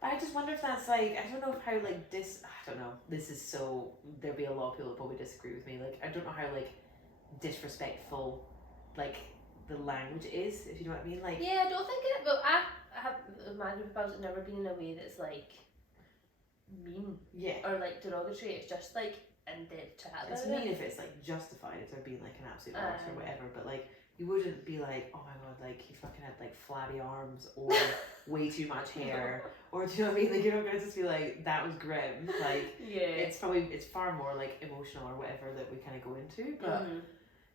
But I just wonder if that's like, I don't know how like this, I don't know, this is so, there'll be a lot of people that probably disagree with me, like I don't know how like disrespectful like the language is, if you know what I mean, like. Yeah, I don't think it, but I have, my group of pals have never been in a way that's like mean. Yeah. Or like derogatory, it's just like in-depth chat about It's it. mean if it's like justified, if they're being like an absolute arse or whatever, but like you wouldn't be like, oh my god, like he fucking had like flabby arms or way too much hair, or do you know what I mean? Like you're not gonna just be like, that was grim. Like Yeah. it's far more like emotional or whatever that we kind of go into. But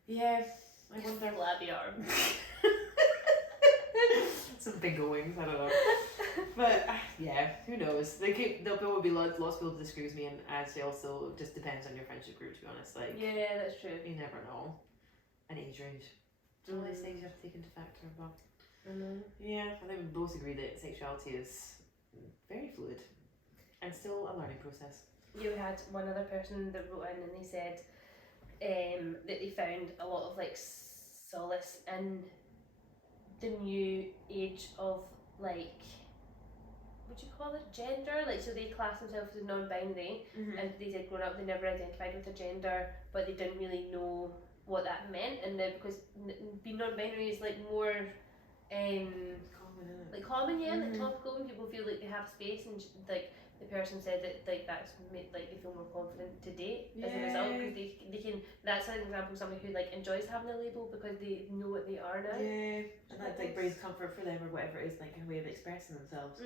yeah, I wonder. Flabby arm. Some bingo wings, I don't know. But yeah, who knows? There'll probably be lots of people disagree with me, and actually also just depends on your friendship group, to be honest. Like Yeah, that's true. you never know. An age range. All these things you have to take into factor. But yeah, I think we both agree that sexuality is very fluid and still a learning process. You had one other person that wrote in and they said that they found a lot of like solace in the new age of like, what do you call it, gender? Like, so they class themselves as non-binary, and they said growing up they never identified with a gender, but they didn't really know what that meant, and then because being non-binary is like more Common, isn't it? like common, like topical, and people feel like they have space, and like the person said that like that's made like they feel more confident to date as a result, because they can, that's an example of somebody who like enjoys having a label because they know what they are now. Yeah, and that like brings comfort for them or whatever it is, like a way of expressing themselves.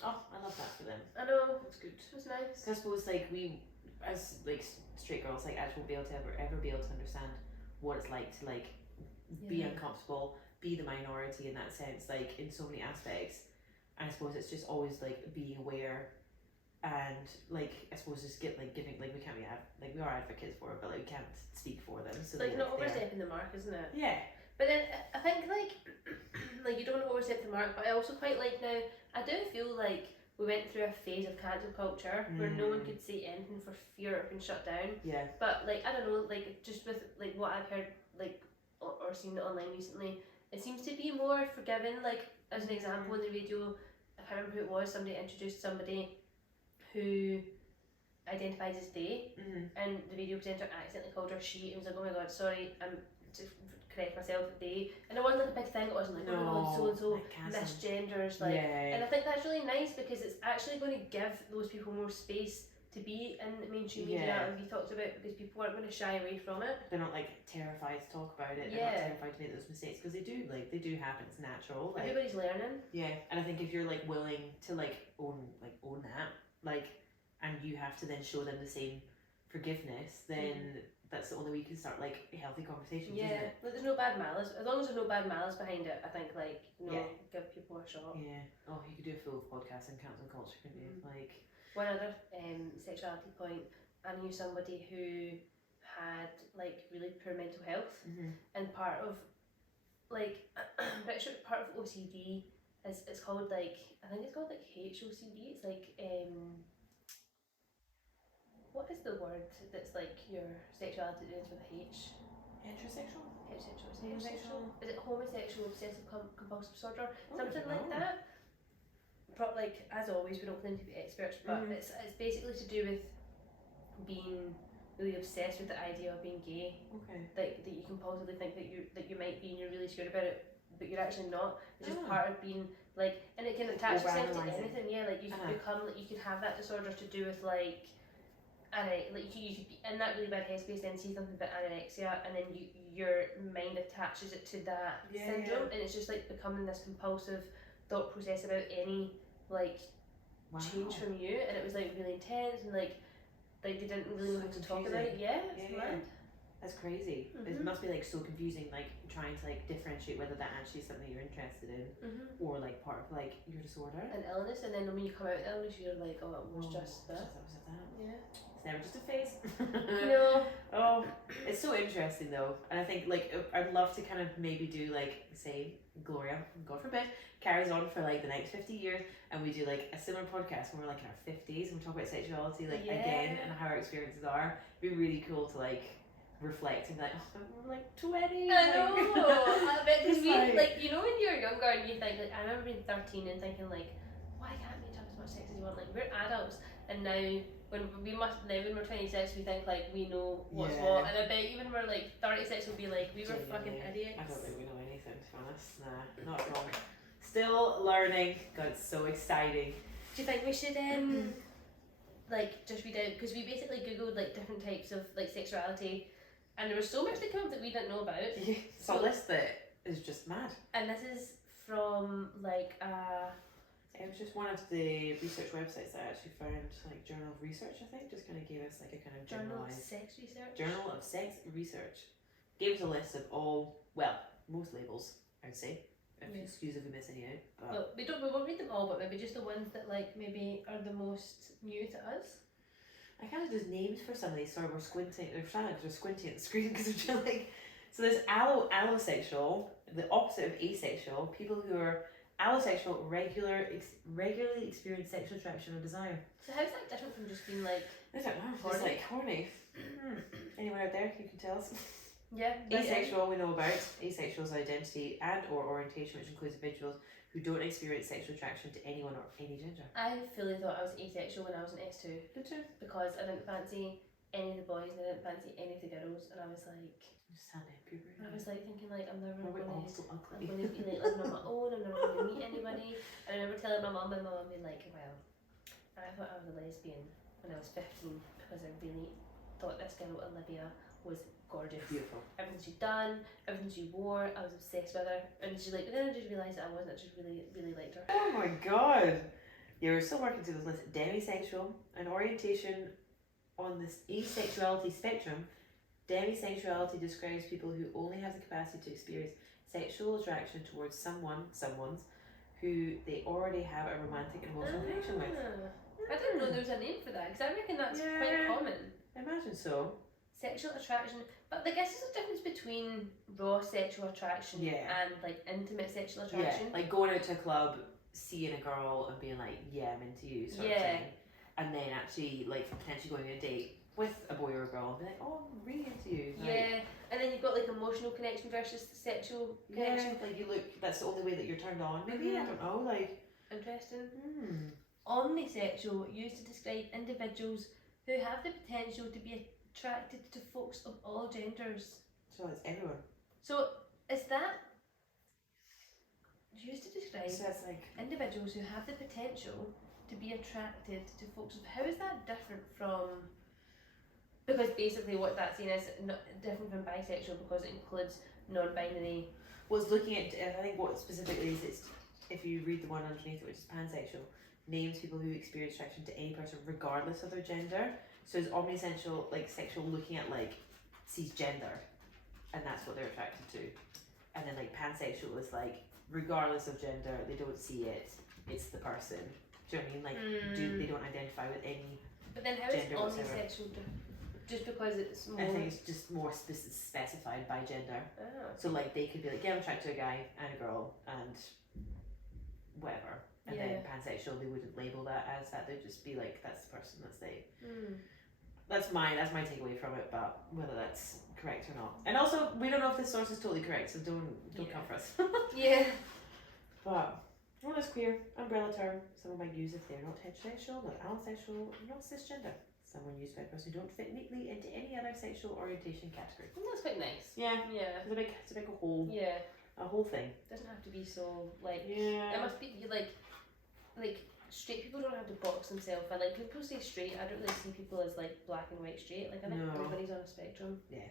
Oh, I love that for them. I know, It's good. it was nice. So I suppose like we, as like straight girls, like actually won't be able to ever be able to understand what it's like to like be uncomfortable, be the minority in that sense, like in so many aspects. And I suppose it's just always like being aware, and like I suppose just giving, like we can't be we are advocates for it, but like we can't speak for them. So Like they, not they're- overstepping the mark, isn't it? Yeah. But then I think like like you don't overstep the mark, but I also quite like now, I do feel like we went through a phase of cancel culture where no one could say anything for fear of being shut down. Yeah. But like I don't know, like just with like what I've heard like or seen online recently, it seems to be more forgiving. Like as an example in the radio, I can't remember who it was, somebody introduced somebody who identifies as they, and the video presenter accidentally called her she, and was like, oh my god, sorry, I'm to correct myself, they, and it wasn't like a big thing, it wasn't like, oh my god, so and so misgenders, like, and I think that's really nice because it's actually going to give those people more space to be in the mainstream media and be talked about, because people aren't going to shy away from it. They're not like terrified to talk about it. They're not terrified to make those mistakes, because they do happen. It's natural. Like, everybody's learning. Yeah, and I think if you're like willing to like own that, like, and you have to then show them the same forgiveness, then that's the only way you can start like healthy conversations. Isn't it? But there's no bad malice. As long as there's no bad malice behind it, I think like give people a shot. Yeah. Oh, you could do a full podcast on cancel culture, couldn't you? Like. One other sexuality point, I knew somebody who had like really poor mental health, and part of like I'm pretty sure part of OCD is it's called like, I think it's called like HOCD. It's like what is the word that's like your sexuality that ends with a H? Heterosexual? Homosexual? Is it homosexual obsessive compulsive disorder? Oh, Something like that. Like as always, we don't claim to be experts, but it's basically to do with being really obsessed with the idea of being gay. Okay. Like that you can possibly think that you might be, and you're really scared about it, but you're actually not. It's just part of being like, and it can attach itself to anything. Yeah, like you can become, like you can have that disorder to do with like, and like you could be in that really bad headspace, then see something about anorexia, and then your mind attaches it to that syndrome, and it's just like becoming this compulsive thought process about any like change from you, and it was like really intense, and like they didn't really know how to talk about it. It's mad. That's crazy. It must be like so confusing, like trying to like differentiate whether that actually is something you're interested in or like part of like your disorder. An illness, and then when you come out of the illness, you're like, oh, it was just that. Yeah. It's never just a phase. No. Oh, it's so interesting though, and I think like I'd love to kind of maybe do like say Gloria, God forbid, carries on for like the next 50 years, and we do like a similar podcast when we're like in our 50s and we talk about sexuality like again and how our experiences are. It'd be really cool to like reflect and be like, oh, we're like 20. I know. I bet because we like, you know, when you're younger and you think like, I remember being 13 and thinking like, why can't we have as much sex as you want? Like we're adults, and now when we're 26, we think like we know what's what, and I bet even when we're like 36, we'll be like, we were fucking idiots. I don't think we know anything, to be honest. Nah, not at all. Still learning. God, it's so exciting. Do you think we should like just read out, because we basically googled like different types of like sexuality, and there was so much that came up that we didn't know about. Yeah, it's a list that is just mad. And this is from like it was just one of the research websites that I actually found, like Journal of Research, I think, just kind of gave us like a kind of generalized Journal of Sex Research. Gave us a list of all, well, most labels, I'd say. Excuse if we miss any out, but we won't read them all, but maybe just the ones that like maybe are the most new to us. I kind of just names for some of these. Sorry, we're squinting. We're trying to squinting at the screen because we're just like. So there's allosexual, the opposite of asexual. People who are allosexual regularly experience sexual attraction or desire. So how's that different from just being like? I don't know. Just like horny. Anyone out there you can tell us? Yeah. Asexual we know about. Asexual is identity and or orientation, which includes individuals who don't experience sexual attraction to anyone or any gender. I fully thought I was asexual when I was in S2. Did you? Because I didn't fancy any of the boys and I didn't fancy any of the girls, and I was like, I was like thinking like I'm never going to be like living on my own. I'm never going to meet anybody. And I remember telling my mum, and my mum being like, well, I thought I was a lesbian when I was 15 because I really thought this girl Olivia was gorgeous. Beautiful. Everything she'd done, everything she wore, I was obsessed with her. And she's like, but then I just realised that I wasn't. I just really liked her. Oh my god. Yeah, we're still working through this list. Demisexual, an orientation on this asexuality spectrum. Demisexuality describes people who only have the capacity to experience sexual attraction towards someone's who they already have a romantic and emotional connection with. I didn't know there was a name for that, because I reckon that's quite common. I imagine so. Sexual attraction, but I guess there's a difference between raw sexual attraction and like intimate sexual attraction. Yeah, like going out to a club, seeing a girl and being like, yeah, I'm into you, sort of thing. And then actually like potentially going on a date with a boy or a girl and be like, oh, I'm really into you. Like, and then you've got like emotional connection versus sexual connection. Like you look, that's the only way that you're turned on. Maybe, I don't know, like. Interesting. Omnisexual, used to describe individuals who have the potential to be attracted to folks of all genders. So it's everyone. So is that used to describe like individuals who have the potential to be attracted to folks of, how is that different from, because basically what that's saying is different from bisexual because it includes non-binary. Well, it's looking at, I think what specifically is, it's, if you read the one underneath it, which is pansexual, names people who experience attraction to any person regardless of their gender. So it's omnisexual, like sexual, looking at like sees gender, and that's what they're attracted to. And then like pansexual is like regardless of gender, they don't see it, it's the person. Do you know what I mean? Like they don't identify with any. But then how is omnisexual just because it's more? I think it's just more specified by gender. So like they could be like, yeah, I'm attracted to a guy and a girl and whatever. And then pansexual, they wouldn't label that as that. They'd just be like, that's the person, that's they. That's my takeaway from it, but whether that's correct or not. And also, we don't know if this source is totally correct, so don't come for us. But what is queer? Umbrella term. Someone might use if they're not heterosexual, not allosexual, not cisgender. Someone used by a person who don't fit neatly into any other sexual orientation category. That's quite nice. Yeah. It's a big whole. Yeah. A whole thing. Doesn't have to be so like. Yeah. It must be like straight people don't have to box themselves. And like people say straight, I don't really see people as like black and white straight. Like I think everybody's on a spectrum. Yeah.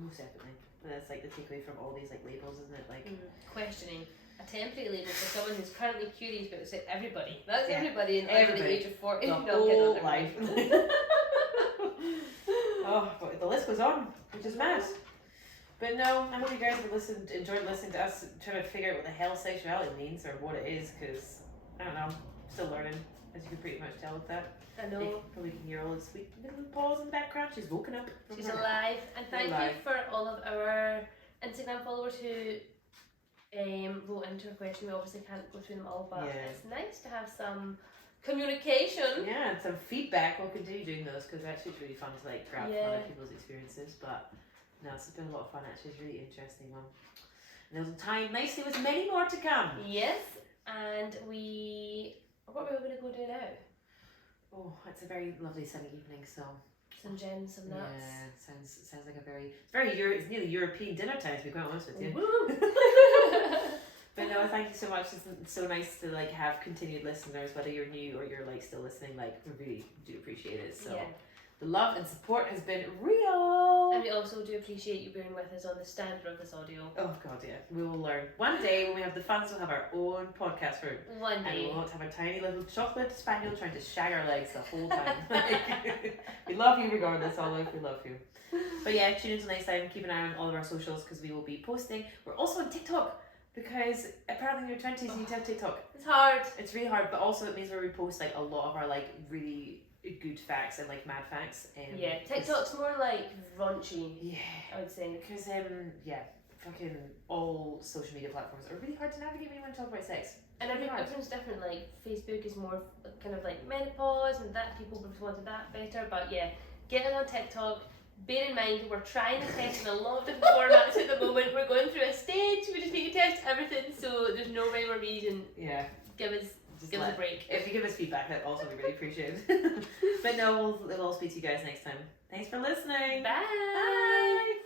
Most definitely. And that's like the takeaway from all these like labels, isn't it? Like questioning. A temporary label for someone who's currently curious about everybody. That's everybody in under the age of 40. The whole life. Oh, but the list goes on, which is mad. But no, I hope you guys have enjoyed listening to us trying to figure out what the hell sexuality means or what it is, because I don't know, I'm still learning, as you can pretty much tell with that. I know. You probably can hear all the sweet little paws in the background. She's woken up. She's alive. And thank you for all of our Instagram followers who wrote into a question. We obviously can't go through them all, but it's nice to have some communication. Yeah, and some feedback. We'll continue doing those because actually it's really fun to like grab from other people's experiences. But no, it's been a lot of fun actually. It's a really interesting one. And there's time nicely with many more to come. Yes, and what are we going to go do now? Oh, it's a very lovely sunny evening, so some gems, some nuts. Yeah, sounds like it's nearly European dinner time, to be quite honest with you. But no, thank you so much. It's so nice to like have continued listeners, whether you're new or you're like still listening. Like we really do appreciate it. So the love and support has been real. And we also do appreciate you bearing with us on the standard of this audio. Oh god, yeah. We will learn. One day when we have the funds, we'll have our own podcast room. One day. And we won't have a tiny little chocolate spaniel trying to shag our legs the whole time. We love you regardless, Olive. We love you. But yeah, tune in till next time. Keep an eye on all of our socials because we will be posting. We're also on TikTok because apparently in your 20s you need to have TikTok. It's hard. It's really hard, but also it means we repost like a lot of our like really good facts and like mad facts. TikTok's more like raunchy. Yeah, I would say because fucking all social media platforms are really hard to navigate when you want to talk about sex. And everyone's different. Like Facebook is more kind of like menopause, and that people wanted that better. But yeah, get it on TikTok. Bear in mind we're trying to test in a lot of different formats at the moment. We're going through a stage. We just need to test everything, so there's no rhyme or reason. Yeah, give us a break. If you give us feedback, that also we really appreciate. But no, we'll speak to you guys next time. Thanks for listening. Bye. Bye.